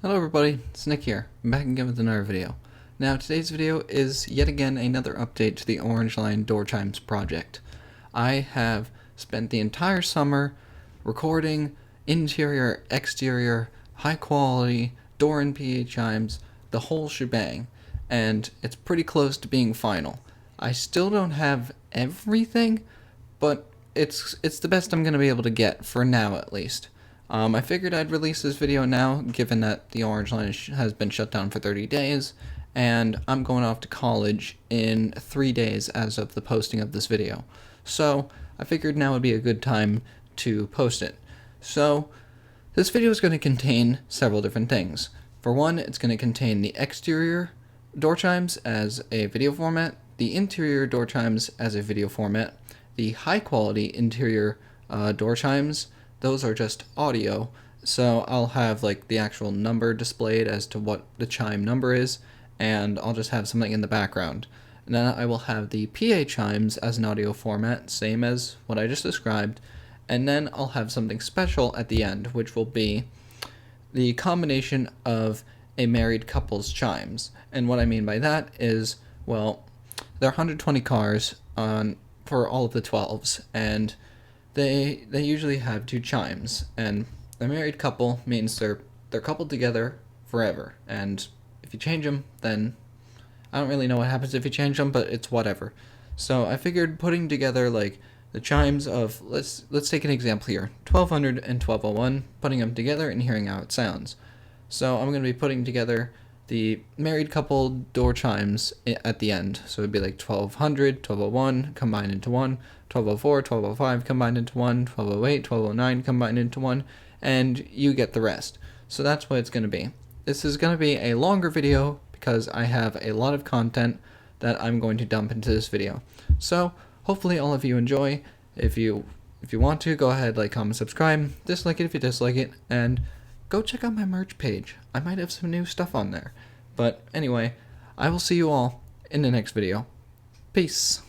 Hello everybody, it's Nick here. I'm back again with another video. Now today's video is yet again another update to the Orange Line Door Chimes project. I have spent the entire summer recording interior, exterior, high quality, door and PA chimes, the whole shebang, and it's pretty close to being final. I still don't have everything, but it's the best I'm going to be able to get, for now at least. I figured I'd release this video now, given that the Orange Line has been shut down for 30 days, and I'm going off to college in 3 days as of the posting of this video. So, I figured now would be a good time to post it. So, this video is going to contain several different things. For one, it's going to contain the exterior door chimes as a video format, the interior door chimes as a video format, the high quality interior door chimes. Those are just audio, so I'll have like the actual number displayed as to what the chime number is, and I'll just have something in the background. And then I will have the PA chimes as an audio format, same as what I just described, and then I'll have something special at the end, which will be the combination of a married couple's chimes. And what I mean by that is, well, there are 120 cars for all of the 12s, and they usually have two chimes, and a married couple means they're coupled together forever, and if you change them, then I don't really know what happens if you change them, but it's whatever. So I figured putting together like the chimes of, let's take an example here, 1200 and 1201, putting them together and hearing how it sounds. So I'm going to be putting together the married couple door chimes at the end. So it'd be like 1200, 1201 combined into one, 1204, 1205 combined into one, 1208, 1209 combined into one, and you get the rest. So that's what it's going to be. This is going to be a longer video because I have a lot of content that I'm going to dump into this video. So hopefully all of you enjoy. If you want to, go ahead, like, comment, subscribe, dislike it if you dislike it, and go check out my merch page. I might have some new stuff on there. But anyway, I will see you all in the next video. Peace.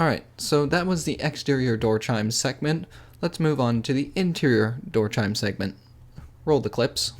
Alright, so that was the exterior door chime segment. Let's move on to the interior door chime segment. Roll the clips.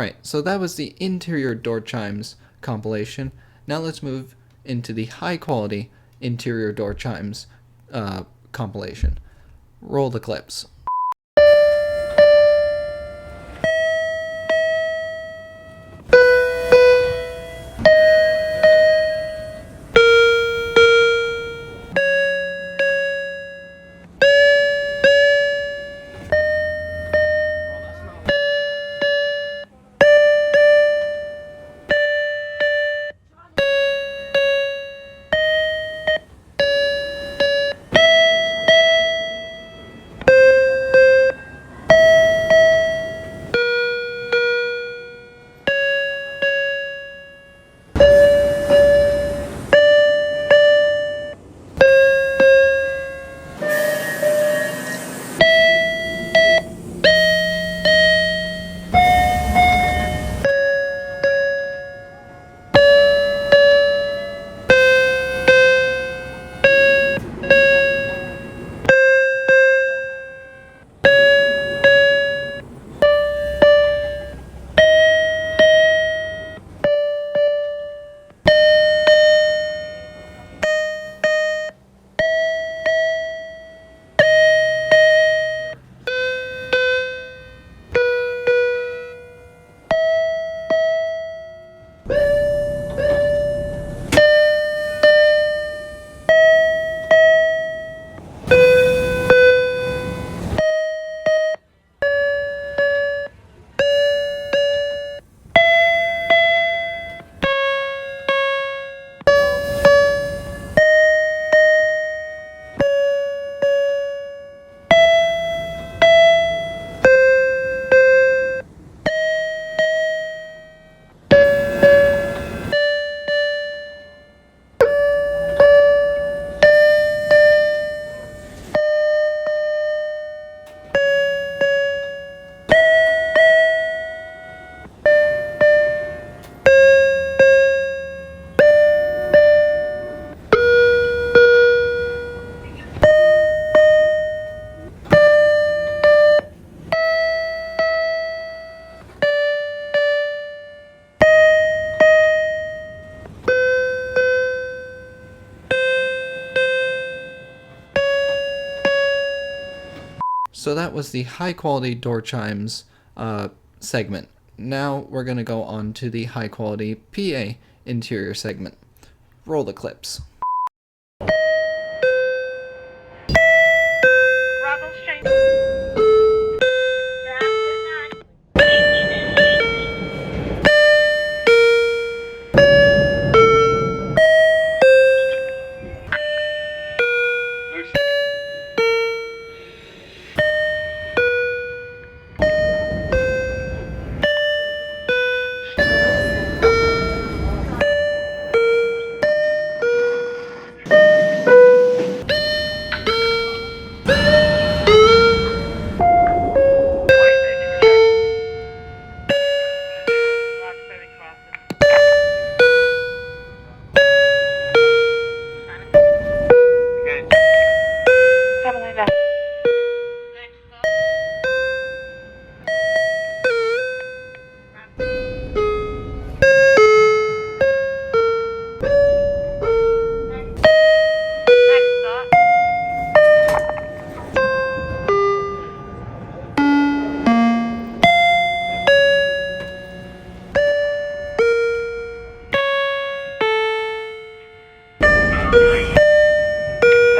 Alright, so that was the interior door chimes compilation. Now let's move into the high quality interior door chimes compilation. Roll the clips. So that was the high quality door chimes segment. Now we're going to go on to the high quality PA interior segment. Roll the clips.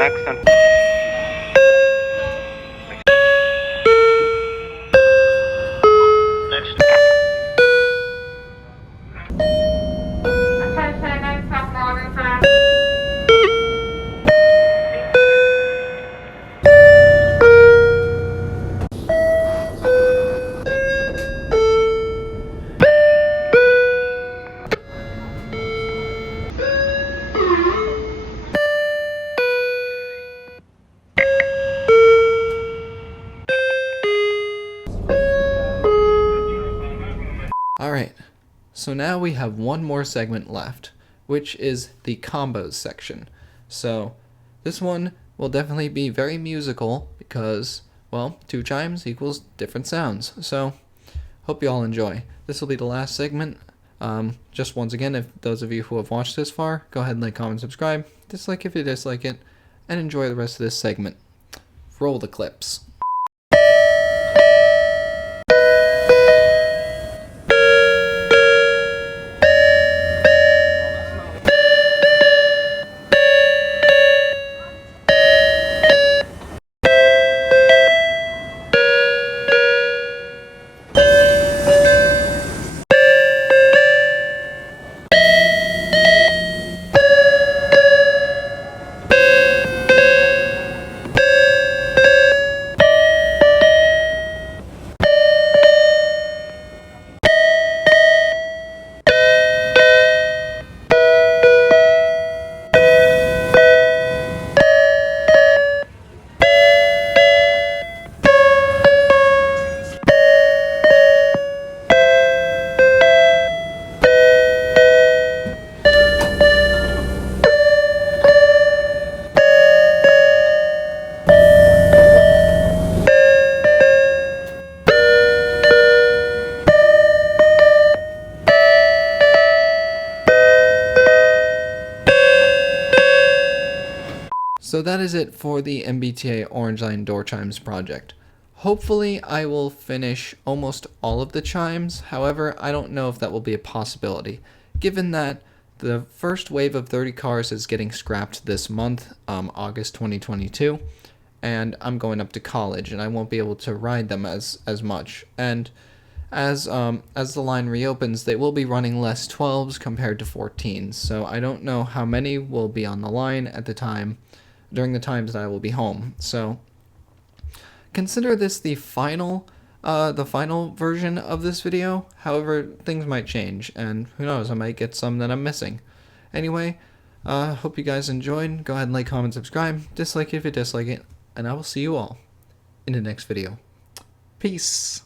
Next. Alright, so now we have one more segment left, which is the combos section. So this one will definitely be very musical because, well, two chimes equals different sounds. So Hope you all enjoy. This will be the last segment. Just once again, if those of you who have watched this far, go ahead and like, comment, subscribe, dislike if you dislike it, and enjoy the rest of this segment. Roll the clips. So that is it for the MBTA Orange Line Door Chimes project. Hopefully I will finish almost all of the chimes, however I don't know if that will be a possibility, given that the first wave of 30 cars is getting scrapped this month, August 2022, and I'm going up to college and I won't be able to ride them as much, and as the line reopens, they will be running less 12s compared to 14s, so I don't know how many will be on the line at the time, during the times that I will be home. So consider this the final version of this video. However, things might change, and who knows, I might get some that I'm missing. Anyway, hope you guys enjoyed. Go ahead and like, comment, subscribe, dislike if you dislike it, and I will see you all in the next video. Peace.